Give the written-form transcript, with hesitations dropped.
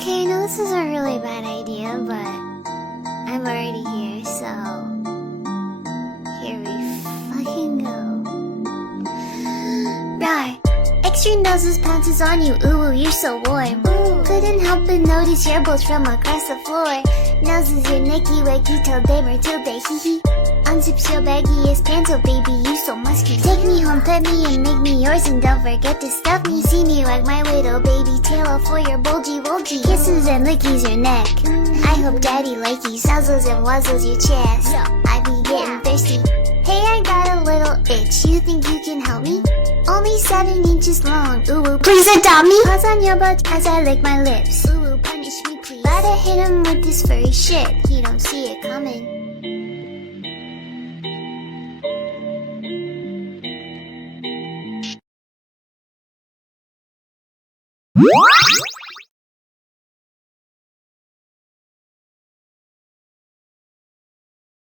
Okay, I know this is a really bad idea, but I'm already here, so here we fucking go. Rawr. Extra noses pounces on you, ooh, you're so warm. Ooh. Couldn't help but notice your bolts from across the floor. Noses your necky wacky till day Matilda, hee hee. Unzips your baggiest pants, oh baby, you so musky. Take me home, pet me, and make me yours, and don't forget to stuff me. See me like my little baby tail for your bulgy. Kisses and lickies your neck. I hope daddy likey nuzzles and wuzzles your chest. I be getting thirsty. Hey, I got a little itch, you think you can help me? Only 7 inches long, ooh, please adopt me. Paws on your butt as I lick my lips. Ooh, punish me please. Gotta hit him with this furry shit, he don't see it coming. What?